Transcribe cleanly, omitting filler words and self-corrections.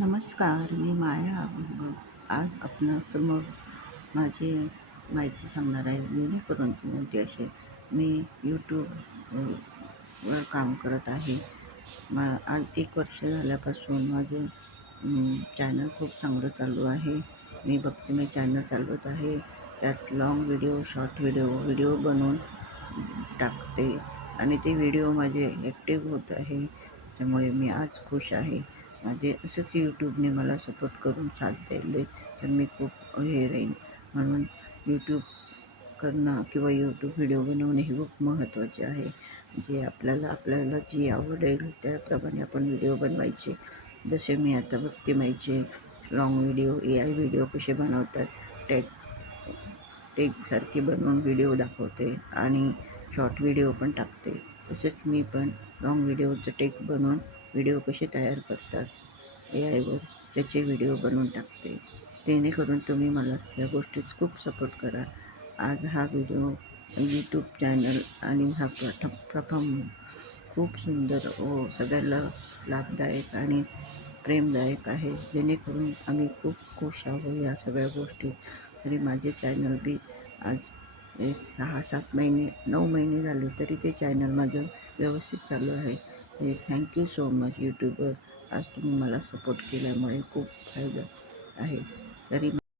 नमस्कार, मी माया अभंग आज आपणासमोर माझी माहिती सांगणार आहे. जेणेकरून तुम्ही असे मी यूट्यूब वर काम करत आहे. आज 1 वर्ष झाल्यापासून माझे चॅनल खूप चांगलं चालू आहे. मी भक्तिमय चॅनल चालवत आहे. त्यात लाँग व्हिडिओ, शॉर्ट व्हिडिओ बनवून टाकते आणि ते व्हिडिओ माझे ॲक्टिव्ह होत आहे. त्याच्यामुळे मी आज खुश आहे. माझे असंच यूट्यूबने मला सपोर्ट करून साथ दिले तर मी खूप हे राहीन. म्हणून यूट्यूब करणं किंवा यूट्यूब व्हिडिओ बनवणे हे खूप महत्त्वाचे आहे. जे आपल्याला जी आवडेल त्याप्रमाणे आपण व्हिडिओ बनवायचे. जसे मी आता भक्तिमयचे लाँग व्हिडिओ, AI व्हिडिओ कसे बनवतात, टेकसारखे बनवून व्हिडिओ दाखवते आणि शॉर्ट व्हिडिओ पण टाकते. तसेच मी पण लाँग व्हिडिओचं टेक बनवून व्हिडिओ कसे तयार करतात AIवर त्याचे व्हिडिओ बनवून टाकते. जेणेकरून तुम्ही मला या गोष्टीत खूप सपोर्ट करा. आज हा व्हिडिओ यूट्यूब चॅनल आणि हा प्रथम खूप सुंदर व सगळ्यांना लाभदायक आणि प्रेमदायक आहे. जेणेकरून आम्ही खूप खुश आहोत या सगळ्या गोष्टी. तरी माझे चॅनल बी आज 6-7 महिने 9 महिने झाले तरी ते चॅनल माझं व्यवस्थित चालू आहे. तरी थँक्यू सो मच यूट्यूबर. आज तुम्ही मला सपोर्ट केल्यामुळे खूप फायदा आहे. तरी